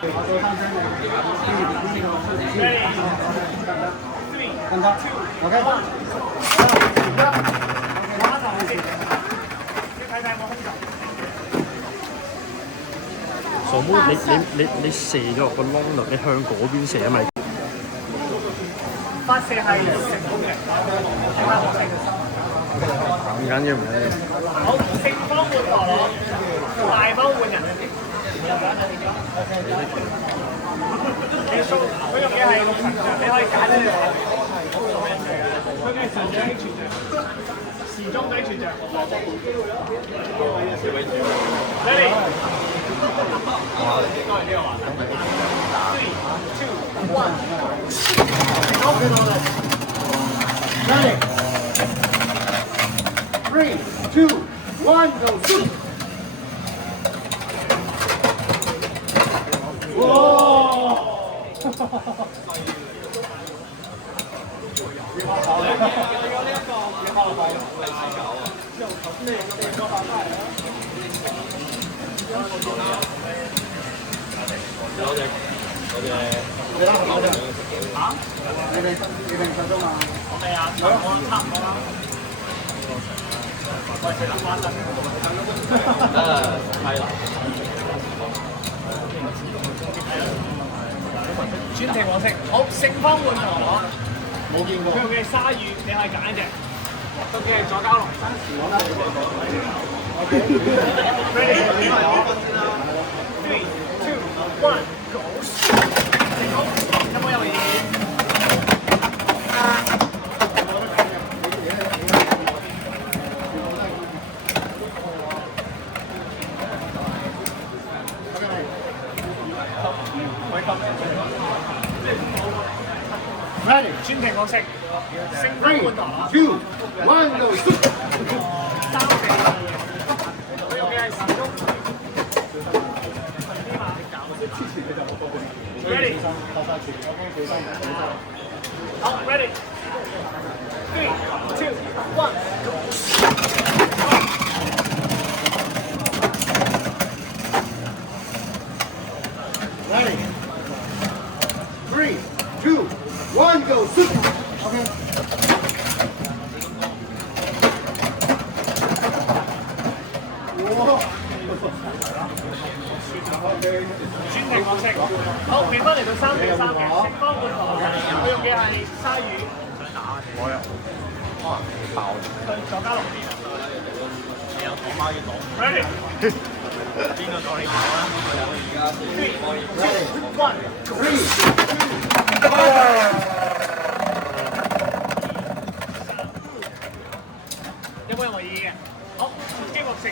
跟他，OK。傻妹，你射咗落個窿度，你向嗰邊射啊嘛！發射係成功嘅，唔緊要唔緊要。好，正方換陀螺，大方換人。你數佢用嘅係六神像，你可以揀呢個。佢嘅神像係全像，時鐘仔全像。Ready？ 3, 2, 1。Ready? 3, 2, 1, go! Shoot! Whoa! 你哋手中啊？我未啊，我差唔多啦。喂，食冷飯係啦。轉情黃色，好，正方換陀螺，冇見過。佢用嘅鯊魚，你可以揀一隻。佢嘅左膠龍。Ready？ 3, 2, 1, go！ 成功，有冇意見？Ready？ 轉停角色，正方換陀螺。2, 1, go！ 三四，佢用嘅係時鐘。Ready？ 好 ，Ready？ 3, 2, 1, go！ Ready？ 3, 2, 1, go! Shoot! OK。哇！轉停角色，好，變翻嚟到3比3嘅，正方換陀螺，佢用嘅係鯊魚。我呀，可能爆佢左加龍邊啊！你有講貓要講。Ready？ 邊個講你講啦？而家 3, 2, 1, 有冇任何意見嘅？好，經過成。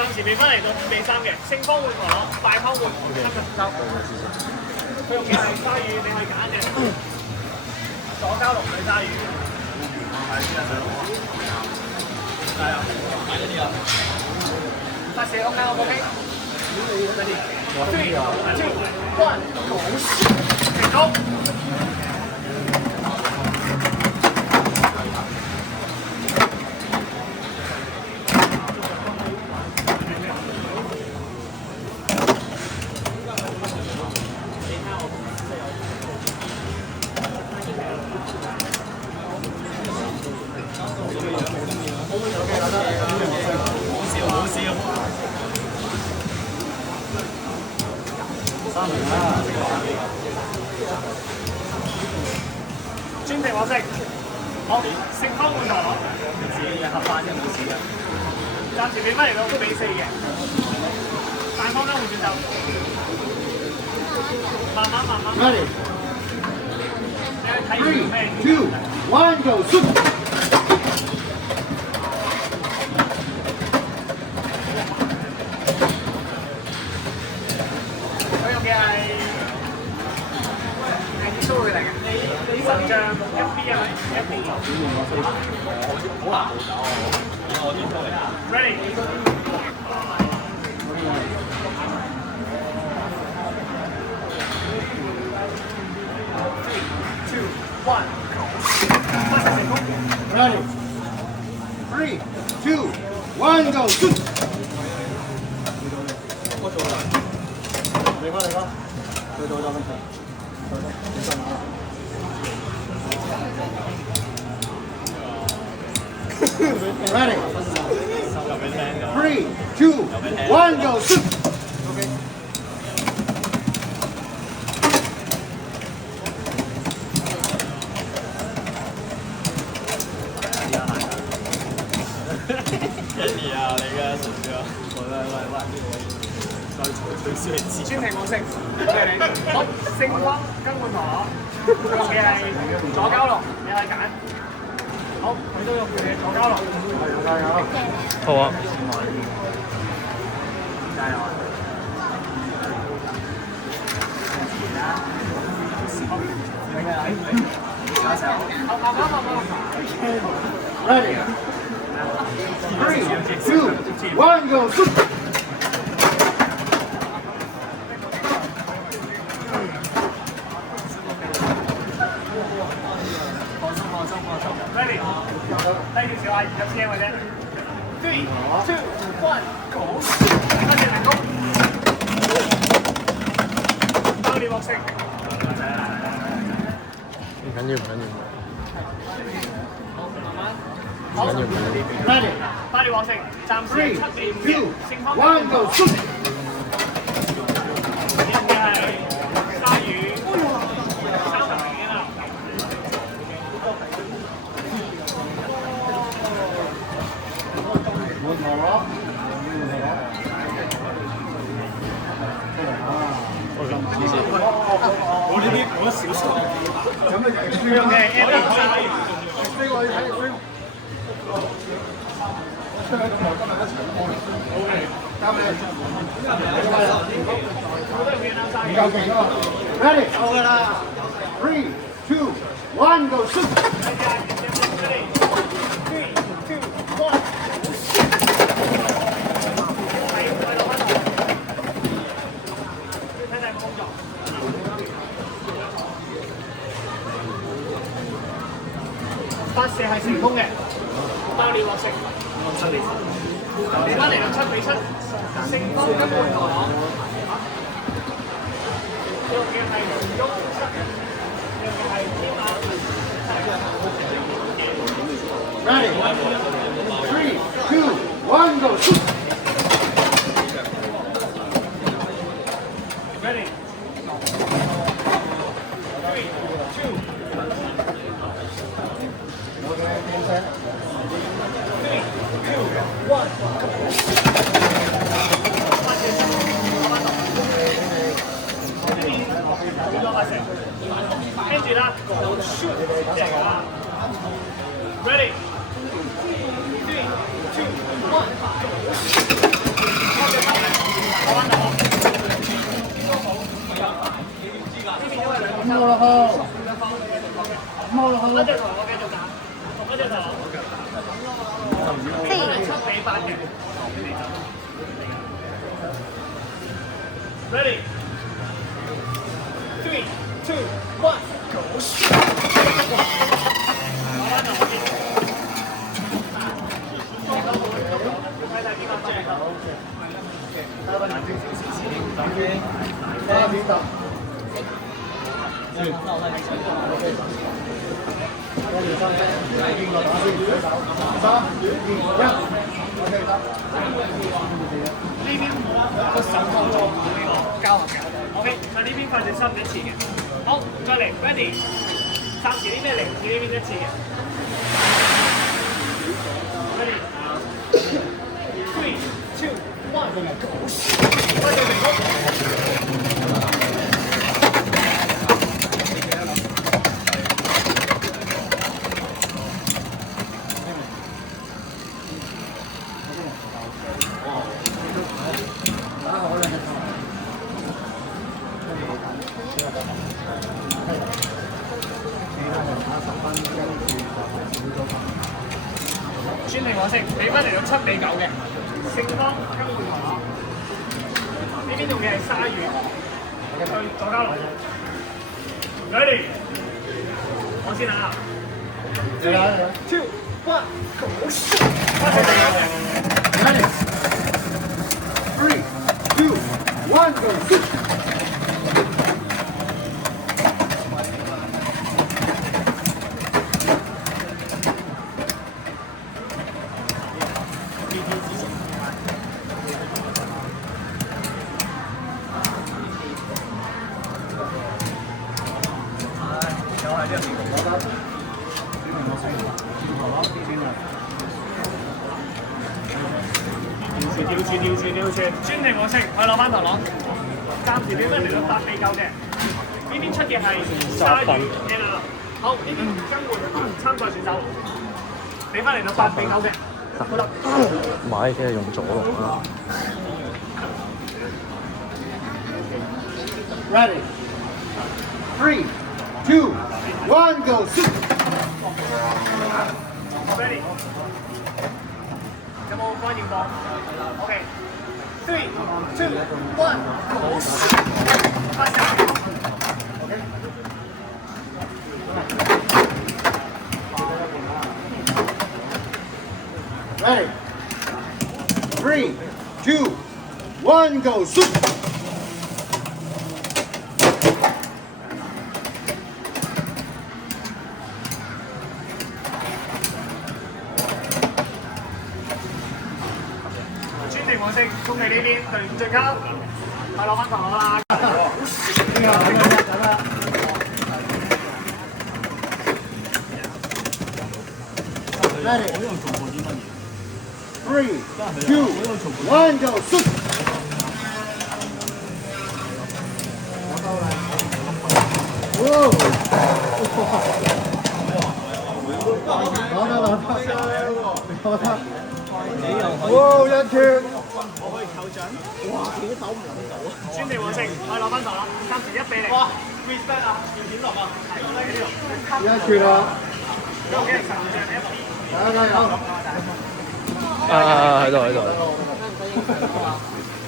暫時未翻嚟到5比3嘅，正方換陀螺，大方換。佢用嘅係鯊魚，你可以揀一隻。左膠龍女鯊魚。係啊，揀咗啲啊。發射 OK 我 OK。3, 2, 1， 成功。轉停角色，好，正方換陀螺，自己合翻啫，冇事嘅。暫時變翻嚟到5比4嘅，大方咧換轉頭，慢慢。Ready？ 3, 2, 1, go! Shoot！ 佢用嘅係蘇嚟嘅，你神像1B 啊，1B。好難Ready？ 3, 2, 1， 發射成功。Ready？ 3, 2, 1, go！ Shoot！嚟翻，對到咗問題，你信我。Ready? 3, 2, 1, go! Shoot! Okay. 你啊，你嘅神標，喂，再取消你資。專題模式，好，勝方更換台，用嘅係左膠龍，你去揀。好，佢都用佢嘅左膠龍。加油！好啊。加油！Ready? 3, 2, 1, go! Shoot! Ready？低條小阿姨入車嘅啫。3, 2, 1, go！ 跟住成功。包你獲勝。唔緊要。好 Ready? 包你獲勝，暫時 3, 7-2， 勝方1, go! Shoot! 用嘅係鯊魚，30名啦。換頭咯，我呢啲冇得少數。咁你就 extreme 用嘅係 Eddie。extreme 我要睇 extreme。出喺度頭今日一齊幫你。OK，交俾你。唔夠勁啊！Ready？夠㗎啦。3, 2, 1, go! Shoot！ 3, 2, 1。發射係成功嘅，包你獲勝。你翻嚟到7-7，勝方根本台。用嘅係喐7，用嘅係天馬。Ready? 3, 2, 1, go! Shoot! Ready? 3, 2. OK，變聲。 3, 2, 1。跟住啦 ，shoot 正啊 ！Ready? 3, 2, 1。咁我啦好，咁我啦好。一隻台我繼續打，同一隻台。7-8嘅。Ready? 3, 2, 1, go! 呢邊個手套做呢個交下 OK， 喺呢邊發射3一次嘅。好，再嚟 ，ready。暫時呢邊0次，呢邊1次嘅。Ready。3, 2, 1， go！ 發射成功。專題獲勝，比分嚟到7-9嘅，勝方更換台。呢邊用嘅係鯊魚，對左膠龍。Ready， 我先啊。3, 2, 1, go！ 發射成功嘅。Ready? 3, 2, 調轉，專定我識，我攞翻頭攞。暫時點樣嚟到8比9嘅？呢邊出嘅係鯊魚嘅啦。好，呢邊更換參賽選手，俾翻嚟到8比9嘅。好啦，買嘅用咗咯。Ready. 3, 2, 1, go. Ready. 有冇關鍵講 ？OK. 3, 2, 1, go. 開始。Ready. 3, 2, 1, go. Shoot. 專定我識，恭喜呢邊隊伍晉級，快攞翻頭攞啦！Ready. 3, 2, 1, go. Shoot. 哇！一拳。專定我識，快攞翻頭啦！暫時1比0。哇 ！respect 啊，要點落啊？一拳啊！有幾人神像 FB？ 加油！喺度。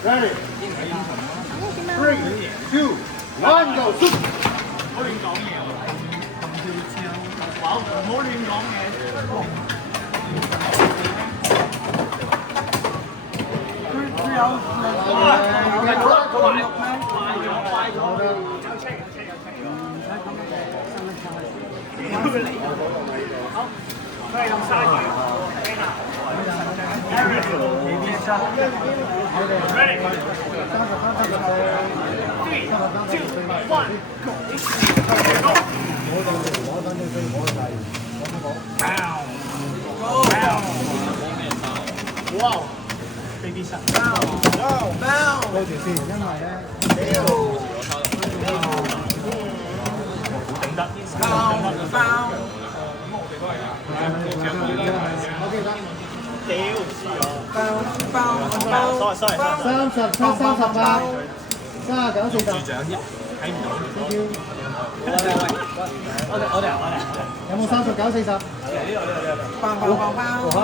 Ready. 3, 2, 1, go. Shoot. 唔好亂講嘢喎！哇！唔好亂講嘢。佢係用鯊魚。Ready? 3, 2, 1, go! Wow! Baby shark. Bow. 嗰條線，因為咧，頂得。我記得。sorry。37、38、39、40。睇唔到。有冇39、40？好開。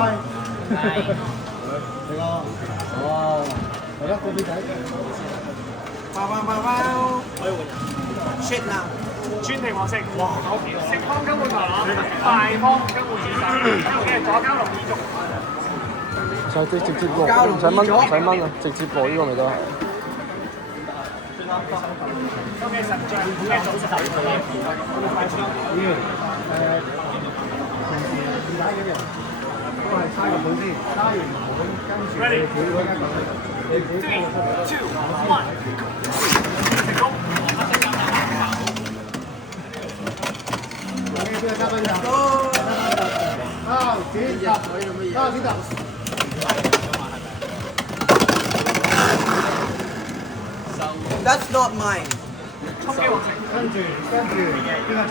你個，哦，係咯，個女仔。Shit now！專題我識，哇！食方根本頭啦，大方根本主手，因為左交龍耳族。直接落，唔使炆啊！直接落呢個咪得。咁嘅神像，咩組成？2打幾樣？都係猜個盤先，猜完盤跟住你盤嗰間講。3, 2, 1，成功！邊個揸分場？剪揼，剪揼。That's not mine. 衝擊王城。跟住邊個打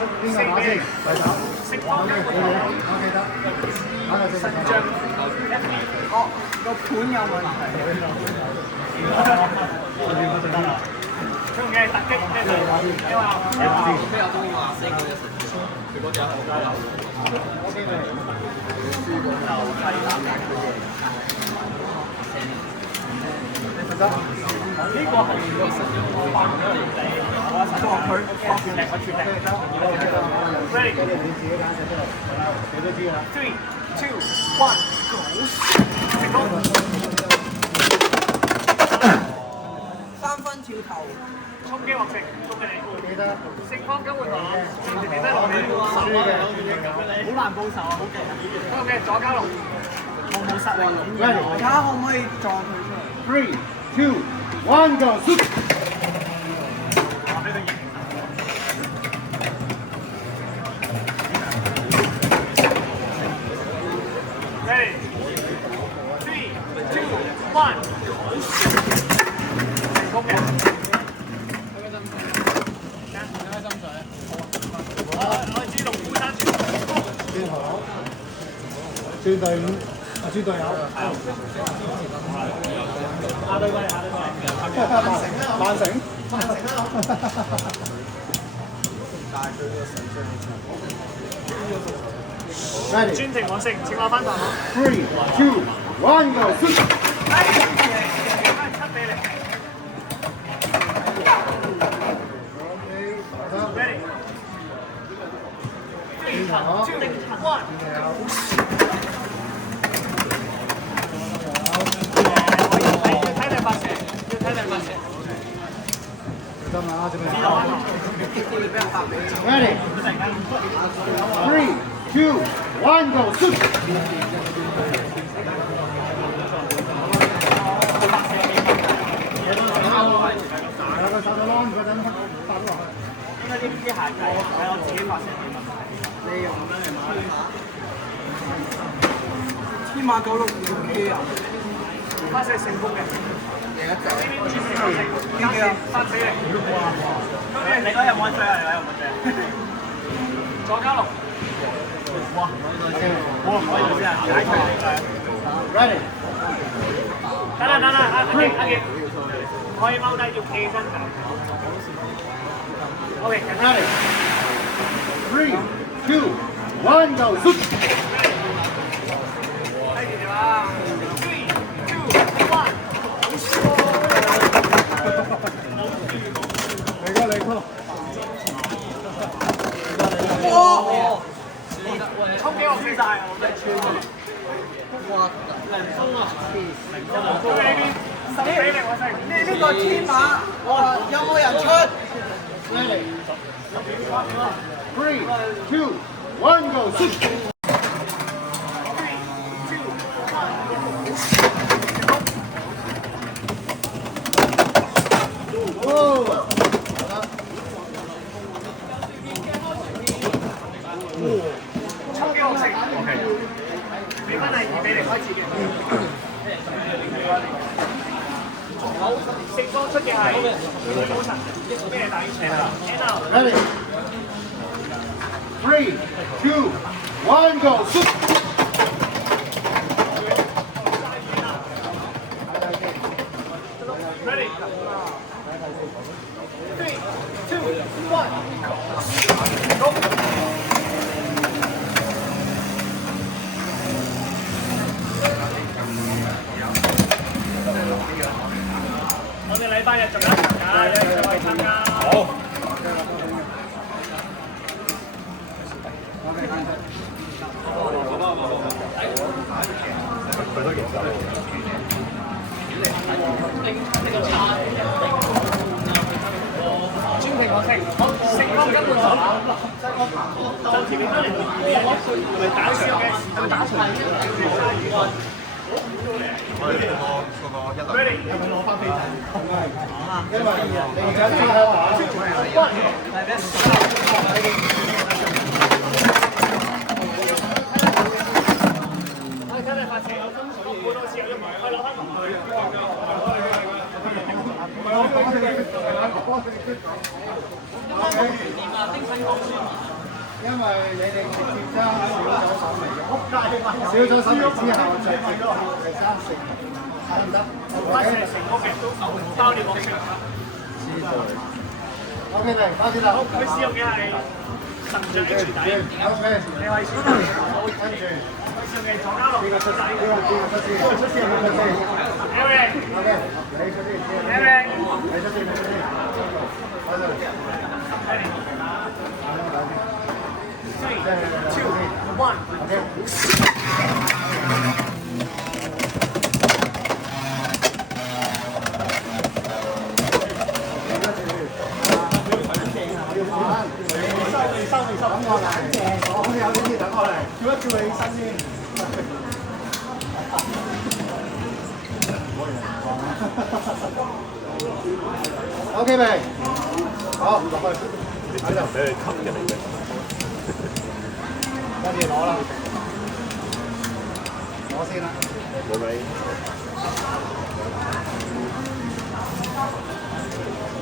先？第手。食方根本頭啦，我記得。打到神像。哦，個盤有問題。佢用嘅係突擊，即係因呢個係Ready? 3, 2, 1, go！ 成功。3分條頭。衝擊或食，恭喜你。記得勝方交換台，暫時記低落嚟。輸嘅。好難報仇啊！好勁。OK，左交龍。冇實力。Ready，睇下可唔可以撞佢出嚟。 3, 2, 1, go！ shoot！ 話俾佢贏。Ready， 3, 2, 1。成功嘅。我知龍虎山轉轉行，轉隊伍，轉隊友。下對位，下對位。曼城。Ready， 專程我勝，請攞翻台。 3, 2, 1, go！ shoot！ 7比0。Ready。3, 2, 1。睇你發射，要睇你發射。得啦，準備。你俾人拍俾。 Ready， 3, 2, 1, go！ shoot！ 有個手就攞嗰陣發落去。應該呢啲鞋係我自己發射嘅問題。你用咁樣嚟買下。天馬96唔 OK 啊！發射成功嘅。贏一隻。呢邊專程我勝，加時3比0。你嗰日冇追啊？你嗰日冇追？左交龍。哇！我唔可以先啊，解除你㗎。 Ready，等啦，阿傑，可以踎低要企身㗎。OK， Ready， 3, 2, 1, go！ shoot！ 睇住啦。3, 2, 1。嚟個嚟個。哇！衝擊我輸晒，我真係輸喎。哇！零封啊！咁你呢邊10比0我勝。呢個天馬，哇！有冇人出？ Ready， 3, 2, 1, go！ shoot！ 衝擊我勝。比分係2比0開始嘅。好，勝方出嘅係早晨，咩大場？Anna。 Ready， 3, 2, 1, go！ shoot！ Ready。3, 2, 1。成功。我哋禮拜日仲有一場㗎，有興趣可以參加。好。專評我勝，好，勝方根本上。暫時未得嚟，係咪打少嘅？係咪打長嘅？Ready， 因為你而家睇下打。我哋睇你發射，個盤好似有啲唔係，我攞翻落去。因為你哋直接爭少咗手尾，少咗手尾之後就係爭食，得唔得？發射成功嘅，包你獲勝。OK，嚟，開始啦。好，佢使用嘅係神像 H 底， OK，你可以選擇。跟住佢使用嘅左交龍。邊個出先？邊個出先？邊個出先？邊個出先 Eric， ？OK，你出先。Eric，你出先，你出先。開始。 Ready， 3, 2, 1。OK。燒起身先。OK 未？好，落去。喺度俾佢吸嘅嚟嘅。跟住攞啦，攞先啦。冇俾。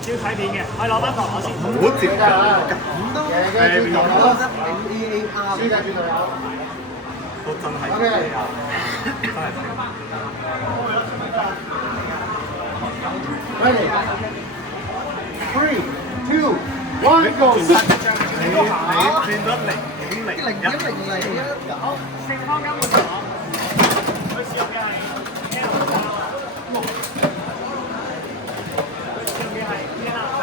要睇片嘅，我攞翻台我先。好接㗎，咁都嘅轉頭有，AAR 輸嘅轉頭有。都真係 OK，真係 ready， 3、2、1 go。你轉得零點零零點零零一。好，正方根本咗。佢使用嘅係 L 沙。佢使用嘅係 L 沙。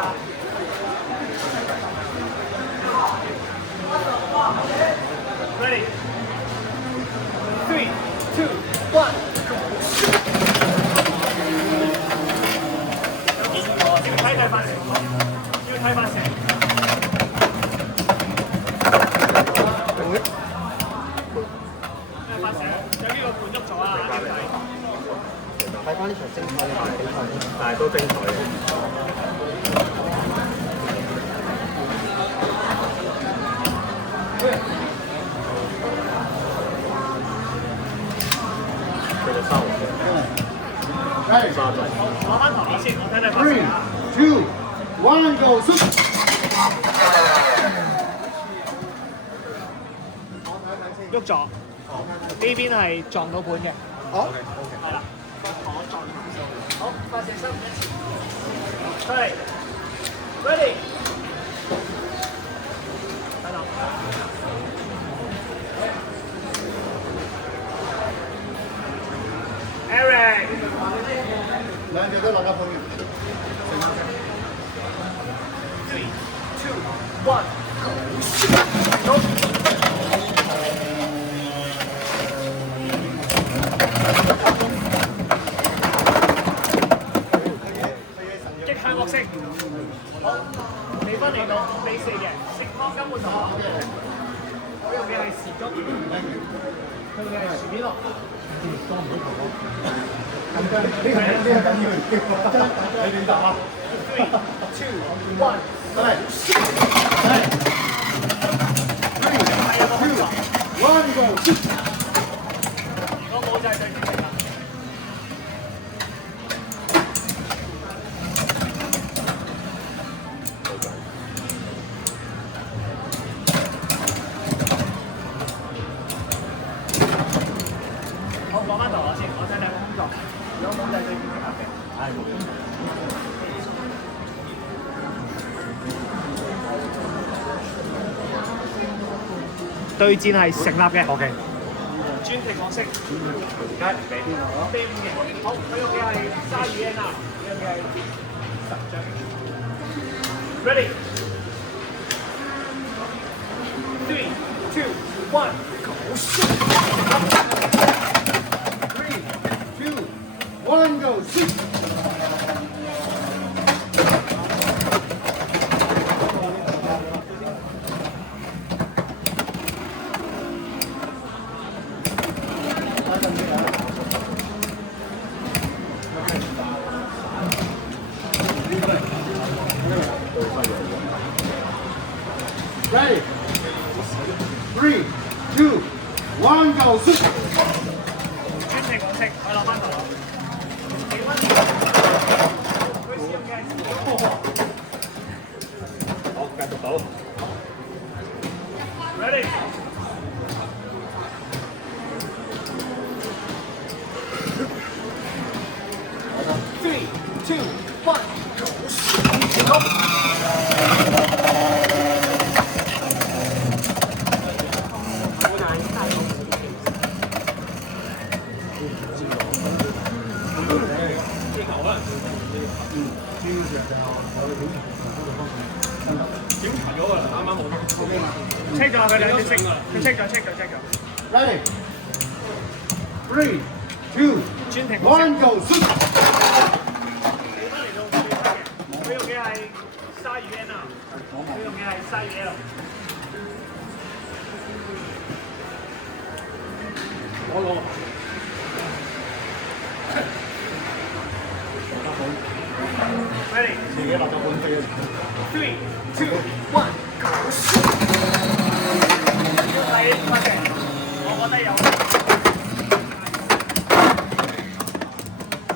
Ready。3、2、1。要睇第八成，要睇八成。八成，有呢個盤喐咗啊！睇翻呢場精彩嘅比賽，但係都精彩嘅。佢就收。Ready，攞翻頭先，我睇睇八 3、2、1 go shoot。喐咗，呢邊係撞到盤嘅。好，係啦，我撞到數。好，八成收一次。係，ready。喺度。Eric。兩隻都落得好遠。3、2、1。極向角色，好，你分嚟到5比4嘅，食湯金換頭，我用嘅係時鐘，佢嘅係薯片咯。多唔到球咯。咁嘅呢個緊要，你點答啊3、2、1，嚟，3、2、1 go。如果冇就係對住你啦。好，攞翻頭我先，我睇睇個工作。如果冇就係對住你啦。係冇工作。對戰係成立嘅。OK。專題角色。而家俾5嘅。好，佢用嘅係鯊魚 N 啊，佢用嘅係10張。Ready。3、2、1 go shoot。 3、2、1 go shoot。Ready? 3、2、1 go shoot。專題角色，我攞翻頭。幾分？佢使用嘅係時鐘。好，繼續到。Ready？ 3、2、1 go shoot。check 咗佢兩隻色，佢 check 咗。Ready? 3、2、專題角色。 1 go shoot。你翻嚟到最分嘅，佢用嘅係鯊魚 N 啊，佢用嘅係鯊魚 L。Ready? 自己落咗本飛。 3, 2, 1, go！ 要睇乜嘅？我覺得有。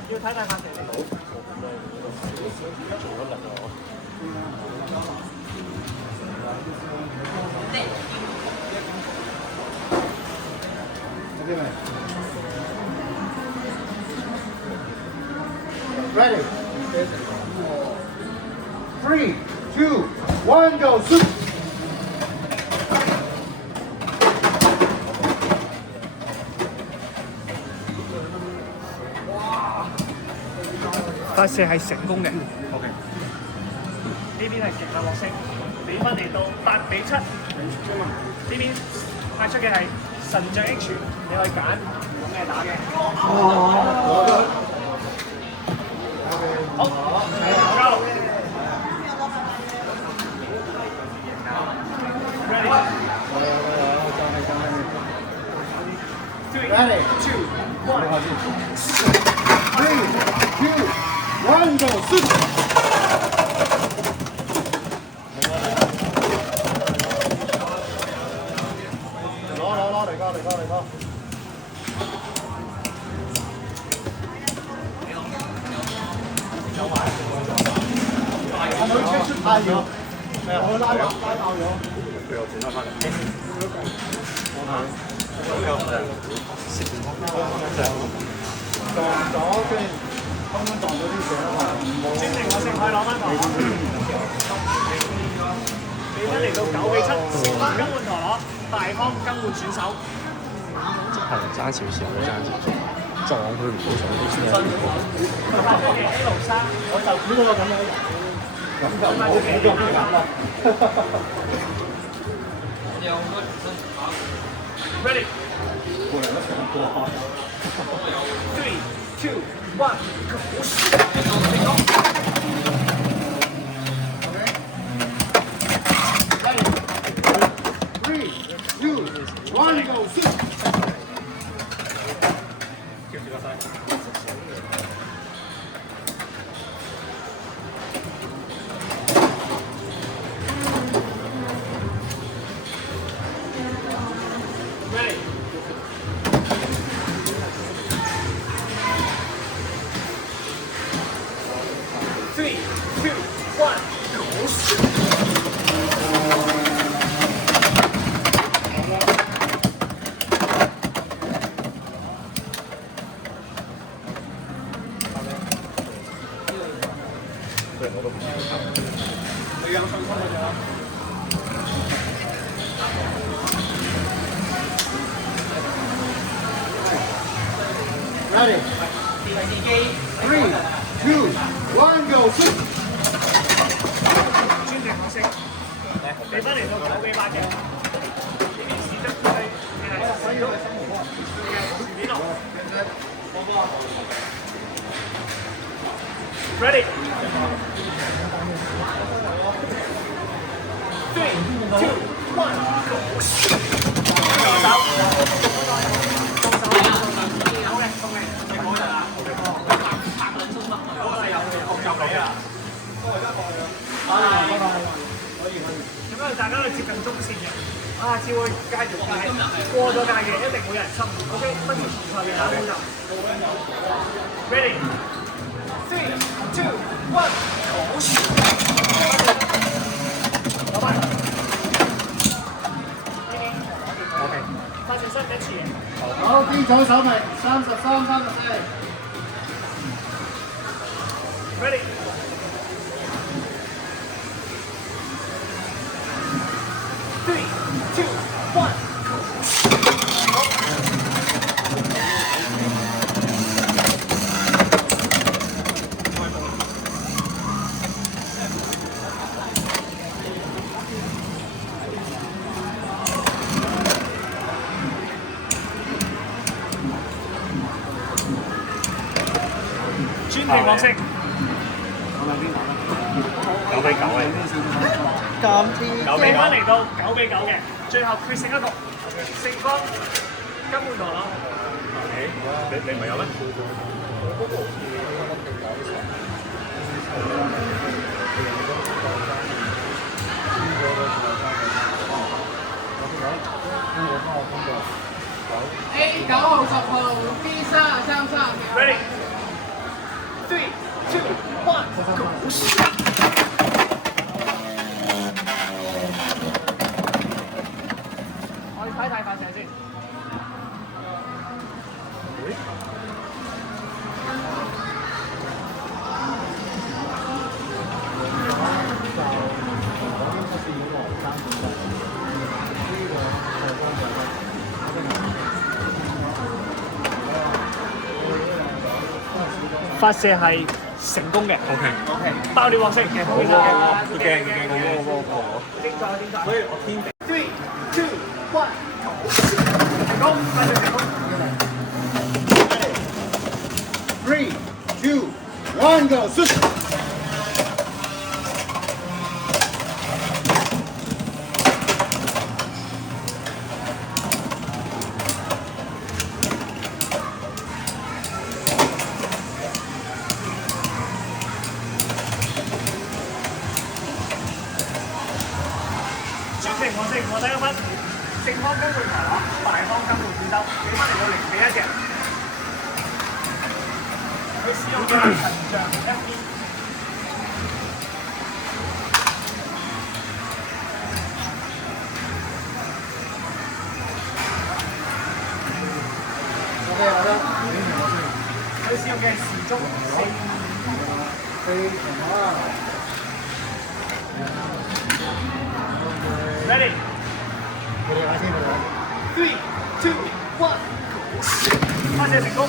要睇大發射。Ready? 3, 2, 1, go! Shoot! 發射係成功嘅。OK。呢邊係極樂樂星，比分嚟到8比7。呢邊派出嘅係神像 H， 你可以揀有咩打嘅。好，交六。Ready? Ready? 2, 1。 3, 2, 1, go! Shoot! 攞嚟個。係咪出太陽？我拉爆咗。俾我轉翻翻嚟。撞咗，跟住根本撞到啲嘢啊嘛。精靈我先可以攞翻台。比分嚟到9比7，勝方更換陀螺，大方更換選手。係爭少少，撞佢唔到上啲先。發出嘅 L3，我就估到咁樣，咁就唔好咁揀啦。Ready? 過嚟一場過。 3, 2, 1, go！ 3, 2, 1, go! Shoot! Ready? 3, 2, 1, go！ Ready? 3, 2, 1, go! Shoot! 專定角色，比分嚟到9比8嘅。呢邊試得佢係使用嘅面落。Ready? 3, 2, 1, go！ 咁啊，大家都接近中線嘅，下次會界條界，過咗界嘅一定會有人侵。OK， 不如前賽嘅打好就。Ready? 3, 2, 1, go！ 攞翻。OK， 發射新一次嘅。好，邊組手名33、34。Ready? 3, 2, 1, go！ 專題角色。9比9嘅。比分嚟到9比9嘅，最後決勝一局，勝方更換陀螺。你唔係有咩？A 9號10號 B 33Ready? 3, 2, 1, go！我哋睇塊石先。發射係成功嘅。OK， 爆料獲勝嘅。好驚所以我天地。3, 2, 1，成功，發射成功。3, 2, 1, go！ 我得1分，正方跟住台攞，敗方跟住轉兜，俾翻嚟到0-1嘅。佢使用嘅係神像一邊。佢使用嘅係時鐘4。Ready? 3, 2, 1，發射成功。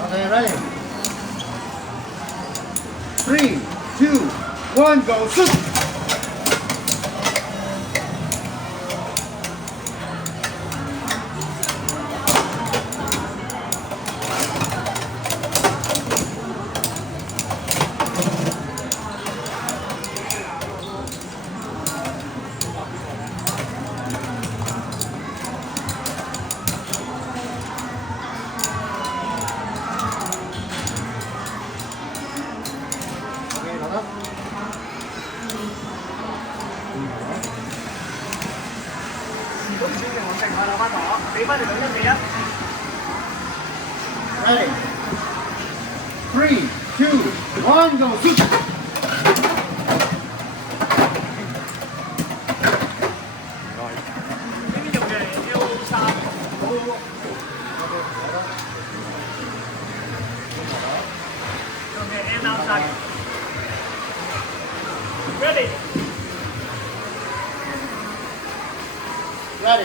Okay, ready? 3, 2, 1, go! Shoot! Ready? 3, 2, 1, go! Shoot! 呢邊用嘅係 L3。用嘅 N3。Ready? Ready?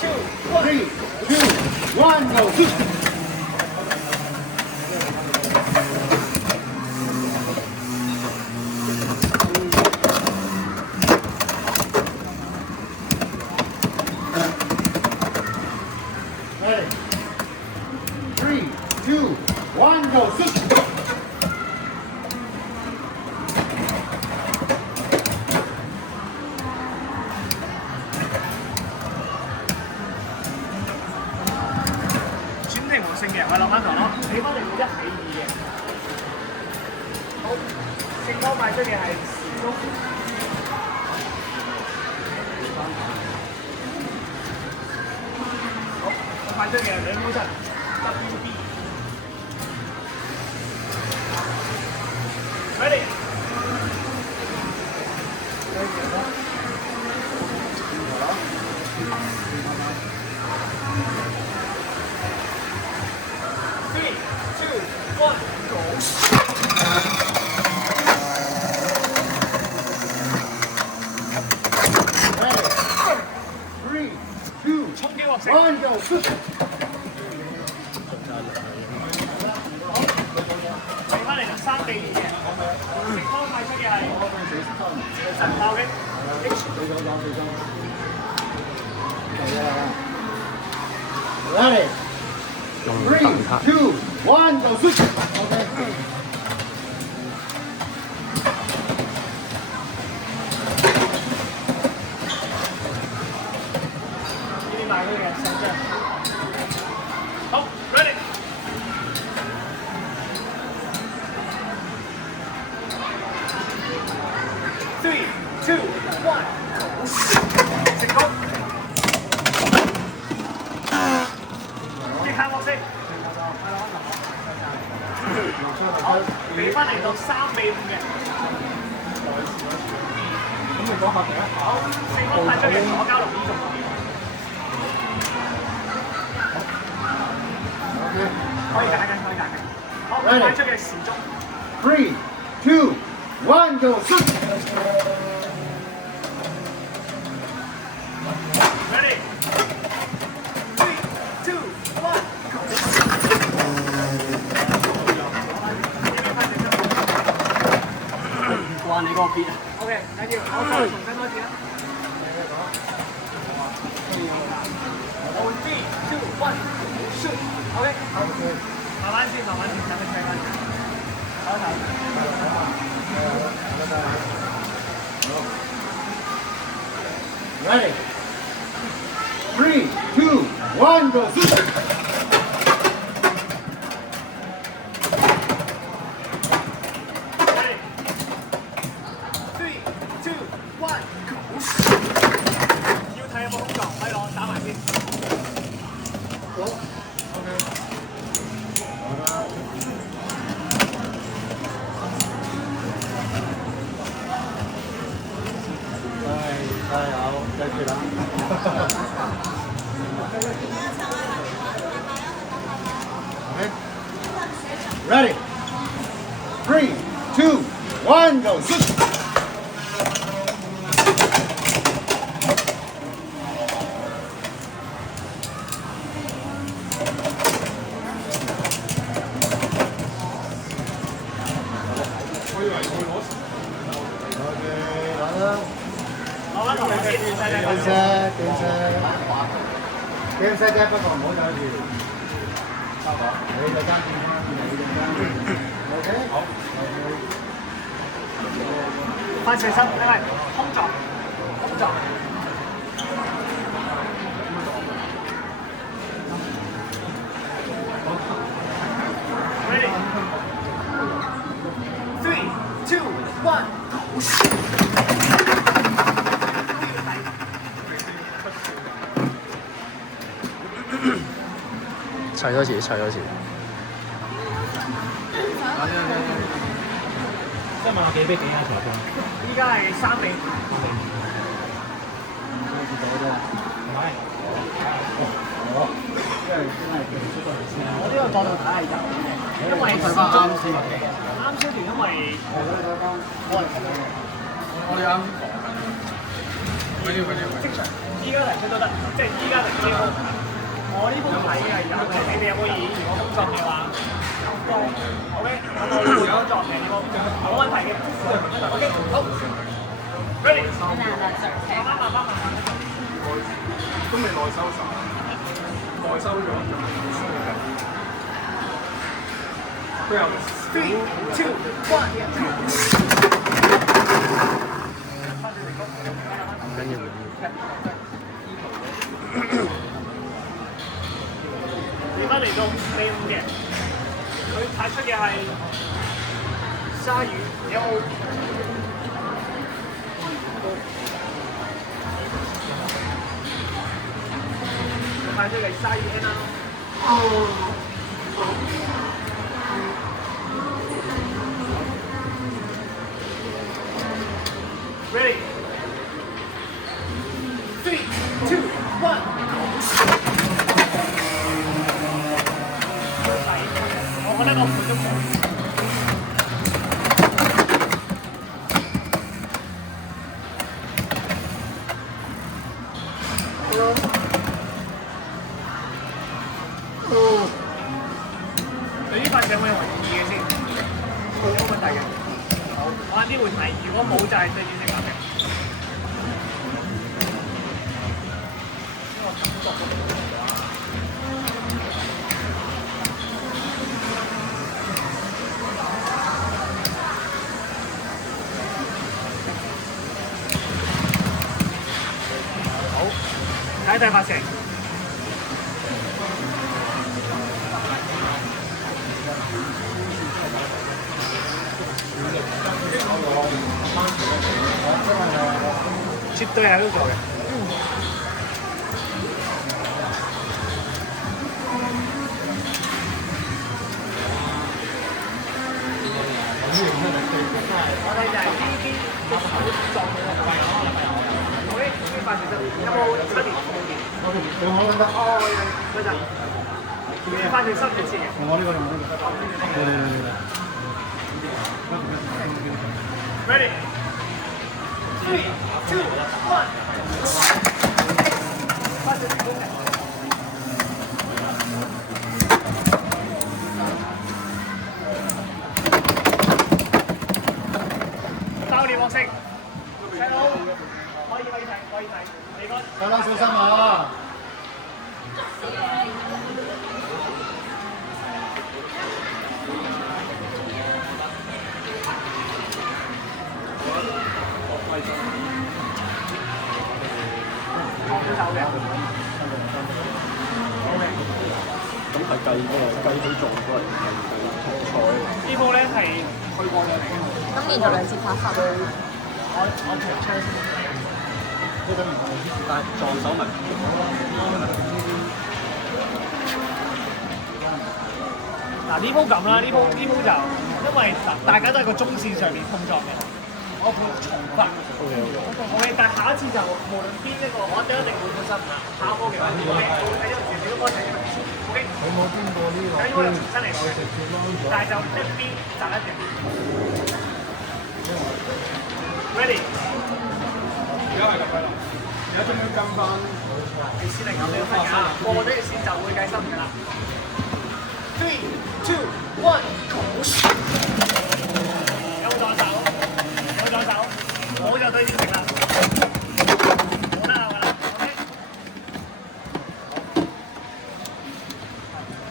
3, 2, 1, go! Shoot! Ready? 3, 2, 1, go! Shoot!嘅，我諗翻堂咯，你方嚟到1-2嘅。好，正方賣出嘅係時鐘。好，賣出嘅係兩公斤 WB。Ready？ 3, 2, 1, go！ 3, 2, 衝擊獲勝。 1, go! Shoot! 俾翻嚟就3-2嘅，正方賣出嘅係神炮嘅 Ready? 3, 2, 1, go! Shoot! Okay. 埋佢嘅成張。好 ，ready。3、2、1，成功。即刻落色。好，俾翻嚟到3-5嘅。咁你講下第一下。好，勝方派出嘅左交龍呢種。可以揀嘅，可以揀嘅。好，派出嘅時鐘。3、2、1 go shoot！ Ready？ 3、2、1 go！ 關你嗰個邊啊 OK，緊要，我再重新開始啦。3、2、1 shoot！ OK， 慢慢先，慢慢先，等佢吹翻。好頭。Ready? 3, 2, 1, go! Shoot! Ready? 3、2、1 go！ 要睇有冇空檔，可以攞打埋先。好 ，OK。好啦。加油，繼續啦！ Ready? 3, 2, 1, go! Shoot! 攞翻同我先，game set 啫，不過唔好走住。你就爭電話，你就爭。OK， 好。翻四身，因為空撞，空撞。Ready? 3、2、1， 砌多次，砌多次。即係問我幾比幾啊？裁判？依家係3-5。我呢個角度睇係有嘅，因為時鐘啱先段，因為我哋啱。即場依家提出都得，即係依家嚟招。我呢部睇係有嘅，你哋有冇異議？如果工作嘅話，OK， 我會工作嘅，冇問題嘅。OK， 好 ，ready。慢慢。都未內收晒，內收咗。佢有 3、2、1， 跟住你翻嚟到4-5嘅，佢派出嘅係鯊魚，有冇？佢派出嘅鯊魚 N 啦。Ready? 3、2、1。我覺得個盤都冇。你呢塊有冇人同意嘅先？冇問題嘅。好，我晏啲會睇，如果冇就係對住正確嘅。睇第8成。絕對係嗰個嘅。我哋就係呢邊嘅手撞到個位。我呢塊其實有冇7年6年？用我呢個。哦，嗰陣。呢塊最新嘅字。用我呢個用我呢個。Ready? 3, 2, 1. 快啲成功嘅。包你獲勝。細佬，可以睇。你講。細佬小心啊！咁係計嗰個計佢做嗰個係菜。呢鋪咧係去過嘅嚟。今年就2次發生。我條槍但係撞手文。嗱呢鋪咁啦，呢鋪就因為大家都喺個中線上面碰撞嘅，我會重複。OK， 但係下一次就無論邊一個，我哋一定會小心啦。下波嘅話，OK，我會睇咗時你都幫我睇咗，OK。有冇邊個呢個？因為重新嚟過嘅，但係就一邊賺一條。Ready？ 而家係咁樣啦，而家終於跟翻。你先嚟咁樣分㗎，過咗條線就會計心㗎啦。3, 2, 1，有冇左手？我就對住食啦。好啦，OK。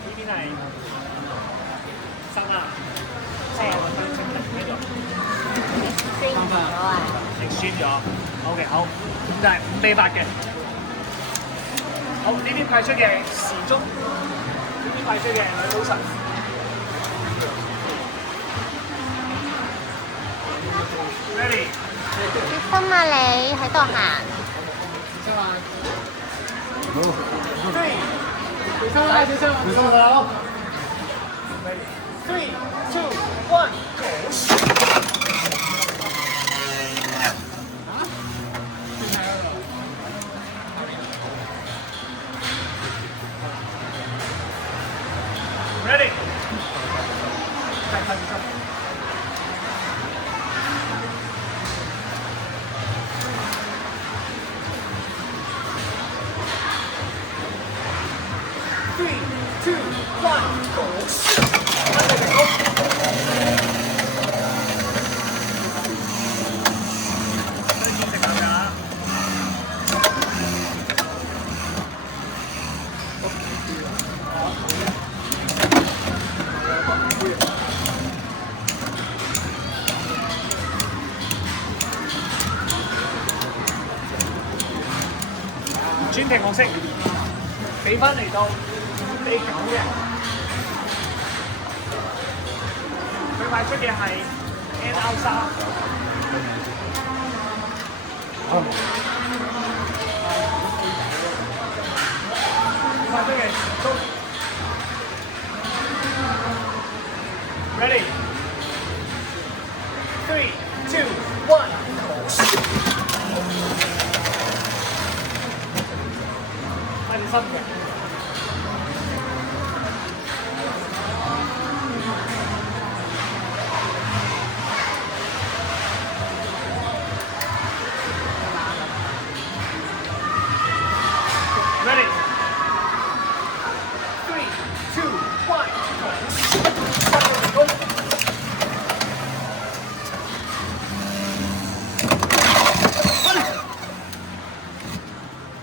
呢邊係生啦，我分清楚呢度。升咗啊！你輸咗 ，OK 好，咁就係5-8嘅。好，呢邊派出嘅時鐘，呢邊派出嘅女賭神。Ready？ 小心啊你喺度行。小心啦！小心細佬。3, 2, 1，Ready？ 再看一下。3, 2, 1，轉停角色，比分嚟到5-9嘅。佢派出嘅係 NR3。派出嘅時鐘。Ready？ 3, 2, 1。快啲深嘅。Ready? 3, 2, 1。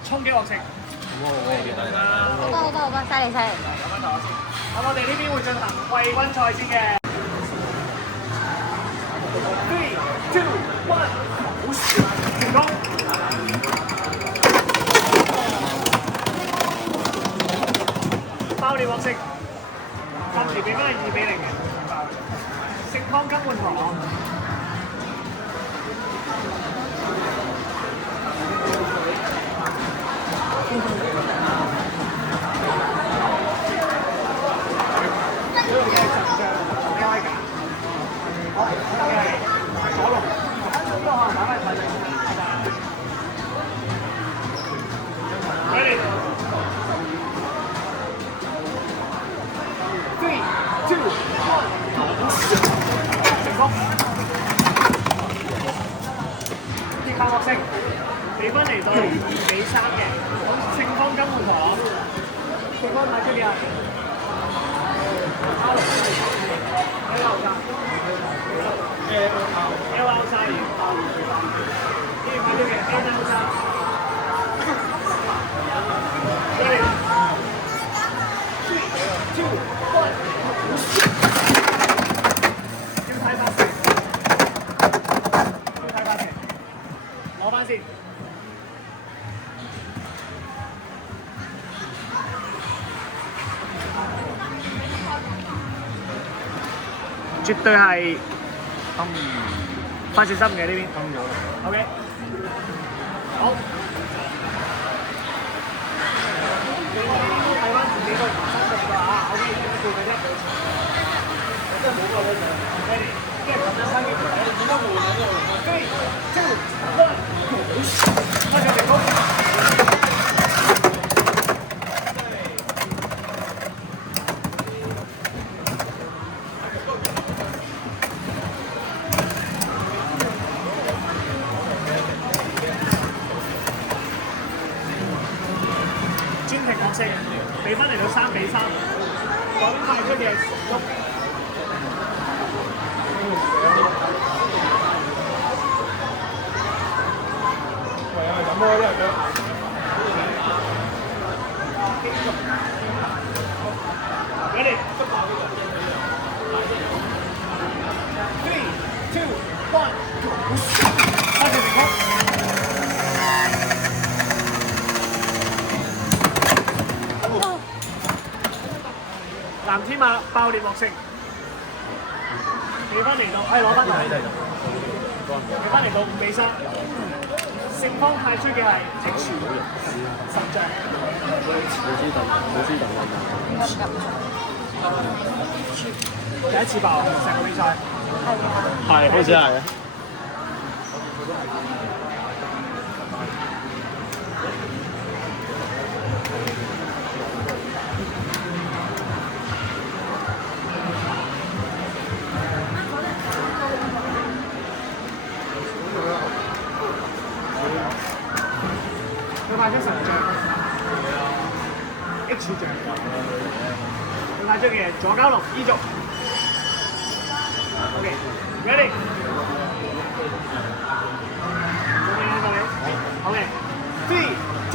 衝擊獲勝。好多，犀利。咁我哋呢邊會進行季軍賽先嘅。3, 2, 1，成功。包你獲勝，暫時比分係2-0嘅。食康金換糖。Ready? 3, 2, 1，成功。啲卡角色，比分嚟到2-3嘅，勝方金換堂。勝方睇出嘅係阿龍，L 三，L 三，呢個睇出嘅 N 三。Ready? 3, 2, 1，要睇發射，攞翻先。絕對係發射心嘅呢邊。OK， 好。睇翻自己個人生嘅話啊，OK， 做嘅啫。真係冇個女仔。Ready， 跟住咁樣生嘅條仔，點解冇兩個？3, 2, 1，發射成功。專題角色，比分嚟到3-3，講派出嘅時速。唯有係咁咯，因為佢。Ready？ 3, 2, 1，開始成功。藍天馬爆裂獲勝，比分嚟到，攞翻嚟，比分嚟到5-3，勝方派出嘅係H10隻。第一次爆成個比賽，係，好似係。佢派出10隻 H 隻，佢派出嘅左膠龍 E 族。OK，ready？ OK， 3, 2,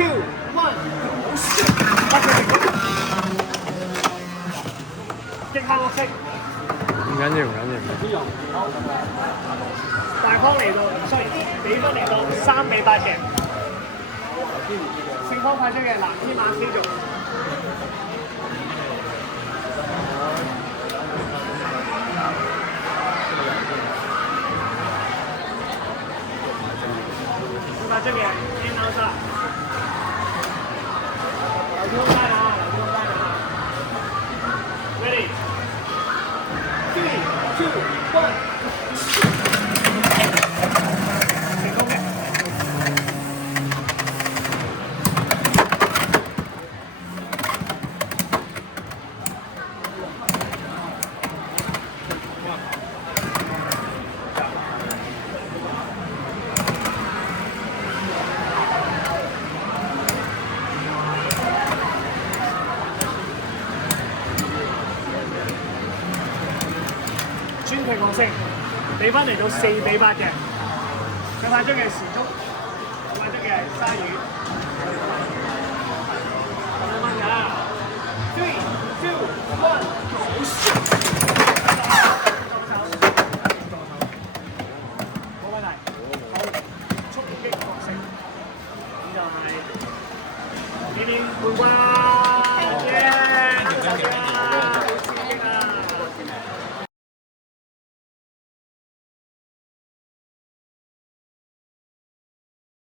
1，發射成功。擊下角色。唔緊要，唔緊要。大方嚟到，sorry，比分嚟到3-8嘅。勝方派出嘅藍天馬 K 族。佢派出嘅 N 三。留空間啊！留空間啊 ！Ready？ 3, 2, 1。成功嘅。專題角色，比分嚟到4-8嘅，佢派出嘅時速，佢派出嘅鯊魚，5蚊㗎，3, 2, 1。